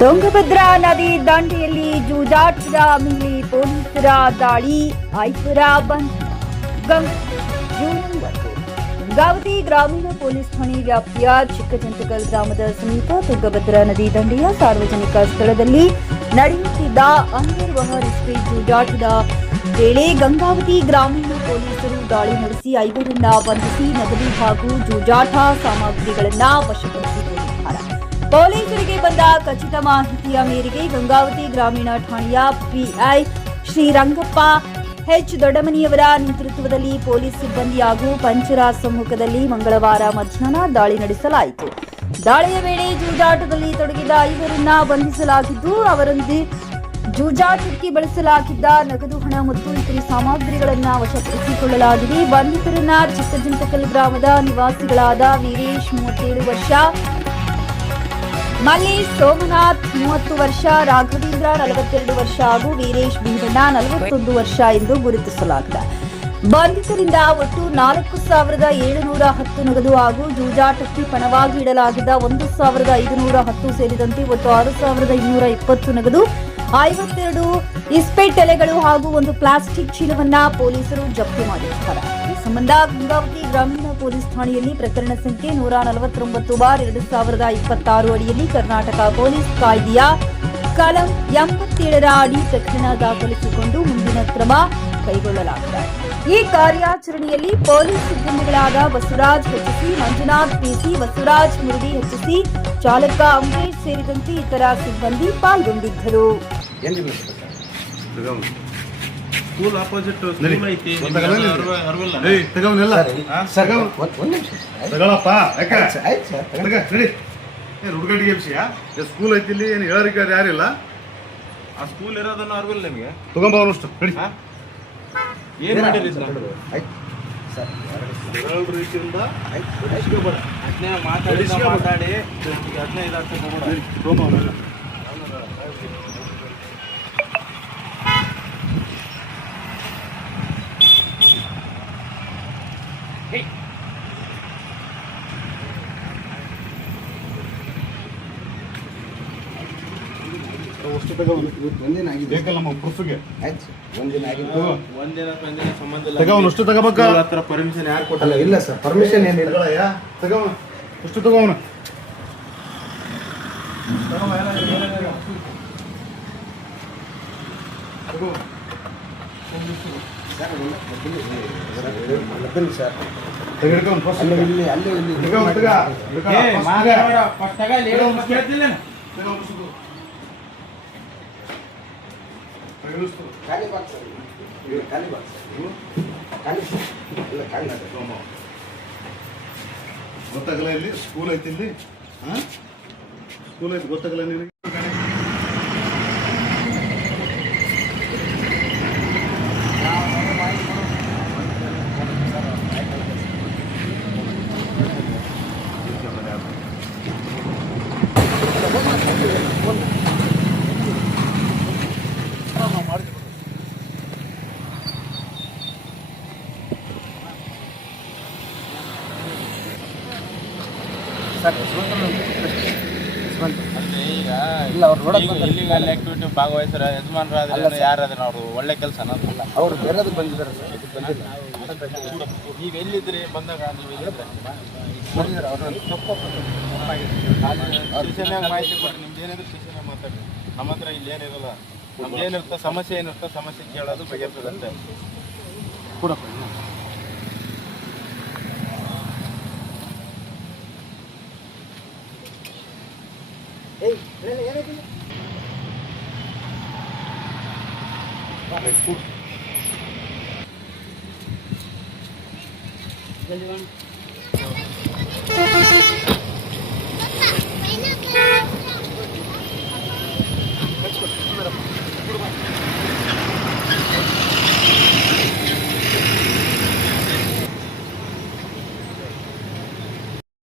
ತುಂಗಭದ್ರಾ ನದಿ ದಂಡೆಯಲ್ಲಿ ಜೂಜಾಟದ ಮೇಲೆ ಪೊಲೀಸರ ದಾಳಿ, ಐವರ ಬಂಧನ. ಗಂಗಾವತಿ ಗ್ರಾಮೀಣ ಪೊಲೀಸ್ ಠಾಣೆ ವ್ಯಾಪ್ತಿಯ ಚಿಕ್ಕಜಂತಕಲ್ ಗ್ರಾಮದ ಸಮೀಪ ತುಂಗಭದ್ರಾ ನದಿ ದಂಡೆಯ ಸಾರ್ವಜನಿಕ ಸ್ಥಳದಲ್ಲಿ ನಡೆಯುತ್ತಿದ್ದ ಅಂಡರ್ ವಹರ್ ಸ್ಟ್ರೀಟ್ ಜೂಜಾಟದ ವೇಳೆ ಗಂಗಾವತಿ ಗ್ರಾಮೀಣ ಪೊಲೀಸರು ದಾಳಿ ನಡೆಸಿ ಐವರನ್ನ ಬಂಧಿಸಿ ನಗದು ಹಾಗೂ ಜೂಜಾಟ ಸಾಮಗ್ರಿಗಳನ್ನು ವಶಪಡಿಸಿಕೊಂಡಿದ್ದಾರೆ. ಪೊಲೀಸರಿಗೆ ಬಂದ ಖಚಿತ ಮಾಹಿತಿಯ ಮೇರೆಗೆ ಗಂಗಾವತಿ ಗ್ರಾಮೀಣ ಠಾಣೆಯ ಪಿಐ ಶ್ರೀರಂಗಪ್ಪ ಎಚ್ ದೊಡ್ಡಮನಿಯವರ ನೇತೃತ್ವದಲ್ಲಿ ಪೊಲೀಸ್ ಸಿಬ್ಬಂದಿ ಹಾಗೂ ಪಂಚರ ಸಮ್ಮುಖದಲ್ಲಿ ಮಂಗಳವಾರ ಮಧ್ಯಾಹ್ನ ದಾಳಿ ನಡೆಸಲಾಯಿತು. ದಾಳಿಯ ವೇಳೆ ಜೂಜಾಟದಲ್ಲಿ ತೊಡಗಿದ ಐವರನ್ನ ಬಂಧಿಸಲಾಗಿದ್ದು, ಅವರೊಂದಿಗೆ ಜೂಜಾಟಕ್ಕೆ ಬಳಸಲಾಗಿದ್ದ ನಗದು ಹಣ ಮತ್ತು ಇತರೆ ಸಾಮಗ್ರಿಗಳನ್ನು ವಶಪಡಿಸಿಕೊಳ್ಳಲಾಗಿದೆ. ಬಂಧಿತರನ್ನ ಚಿಕ್ಕಜಂತಕಲ್ ಗ್ರಾಮದ ನಿವಾಸಿಗಳಾದ ವೀರೇಶ್ 37 ವರ್ಷ, ಮಲ್ಲೇಶ್ ಸೋಮನಾಥ್ 30 ವರ್ಷ, ರಾಘವೇಂದ್ರ 42 ವರ್ಷ ಹಾಗೂ ವೀರೇಶ್ ಭೀಮಣ್ಣ 41 ವರ್ಷ ಎಂದು ಗುರುತಿಸಲಾಗಿದೆ. ಬಂಧಿತರಿಂದ ಒಟ್ಟು 4,710 ನಗದು ಹಾಗೂ ಜೂಜಾಟಕ್ಕೆ ಪಣವಾಗಿ ಇಡಲಾಗಿದ್ದ 1,510 ಸೇರಿದಂತೆ ಒಟ್ಟು 6,220 ನಗದು, 52 ಇಸ್ಪೇಟ್ ಎಲೆಗಳು ಹಾಗೂ ಒಂದು ಪ್ಲಾಸ್ಟಿಕ್ ಚೀಲವನ್ನ ಪೊಲೀಸರು ಜಪ್ತಿ ಮಾಡಿದ್ದಾರೆ. ಈ ಸಂಬಂಧ ಗಂಗಾವತಿ ಗ್ರಾಮೀಣ ಪೊಲೀಸ್ ಠಾಣೆಯಲ್ಲಿ ಪ್ರಕರಣ ಸಂಖ್ಯೆ 149/2026 ಅಡಿಯಲ್ಲಿ ಕರ್ನಾಟಕ ಪೊಲೀಸ್ ಕಾಯ್ದೆಯ ಕಲಂ 87ರ ಅಡಿ ಪ್ರಕರಣ ದಾಖಲಿಸಿಕೊಂಡು ಮುಂದಿನ ಕ್ರಮ ಕೈಗೊಳ್ಳಲಾಗಿದೆ. ಈ ಕಾರ್ಯಾಚರಣೆಯಲ್ಲಿ ಪೊಲೀಸ್ ಸಿಬ್ಬಂದಿಗಳಾದ Basavaraj HC, Manjunath PC, Basavaraj Murudi HC, ಚಾಲಕ ಅಂಬರೀಶ್ ಸೇರಿದಂತೆ ಇತರ ಸಿಬ್ಬಂದಿ ಪಾಲ್ಗೊಂಡಿದ್ದರು. ಸ್ಕೂಲ್ ಆಪೋಸಿಟ್ ಸ್ಕೂಲ್ ಐತಿ. ಹುಡುಗಡಿಗೆ ಸ್ಕೂಲ್ ಐತಿ ಇಲ್ಲಿ. ಏನು ಹೇಳೋರಿಕ ಯಾರಿಲ್ಲ. ಆ ಸ್ಕೂಲ್ ಇರೋದನ್ನು ಅರ್ವಿಲ್ಲ ನಿಮಗೆ. ತಗೊಂಬಷ್ಟು ಏನು ಮಾಡಿರಿ ಸರ್? ರೀತಿಯಿಂದ ಮಾತಾಡಿ 15 ಲಕ್ಷ ತಗೊಂಡು ಪರ್ಮಿಷನ್ ಯಾರು ಕೊಟ್ಟಲ್ಲ? ಇಲ್ಲ ಸರ್, ಪರ್ಮಿಷನ್ ಏನಿಲ್ಲ. ಅಷ್ಟು ತಗೋಣ. ಗೊತ್ತಾಗಲ್ಲ. ಇಲ್ಲಿ ಸ್ಕೂಲ್ ಐತಿ. ಇಲ್ಲಿ ಸ್ಕೂಲ್ ಐತಿ, ಗೊತ್ತಾಗಲ್ಲ ನಿನಗೆ? ಇಲ್ಲಿಗಲ್ ಆಕ್ಟಿವಿಟಿ ಭಾಗವಹಿಸ್ರ ಯಜಮಾನರಾದ್ರೆ ಯಾರಾದ್ರೆ ಅವರು ಒಳ್ಳೆ ಕೆಲಸ ಅಲ್ಲ. ಅವ್ರು ಬೇರೆದು ಬಂದಿದ್ದಾರೆ ಸರ್, ಇದು ಬಂದಿಲ್ಲ. ನೀವು ಎಲ್ಲಿದ್ರಿ ಬಂದಾಗ? ನೀವು ಎಲ್ಲಿದ್ರೆ ಸ್ಟೇಷನ್ಯಾಗ ಮಾಹಿತಿ ಕೊಡ್ರಿ. ನಿಮ್ದು ಏನಿದ್ರೆ ಸ್ಟೇಷನ್ಯಾಗ ಮಾತಾಡಿ. ನಮ್ಮ ಹತ್ರ ಇಲ್ಲಿ ಏನಿರಲ್ಲ. ನಮ್ದು ಏನಿರುತ್ತೆ ಸಮಸ್ಯೆ ಏನಿರುತ್ತೆ ಸಮಸ್ಯೆ ಕೇಳೋದು ಬಗೆಹರಿಸೋದಂತೆ. ಕೊಡಪ್ಪ. जल्दी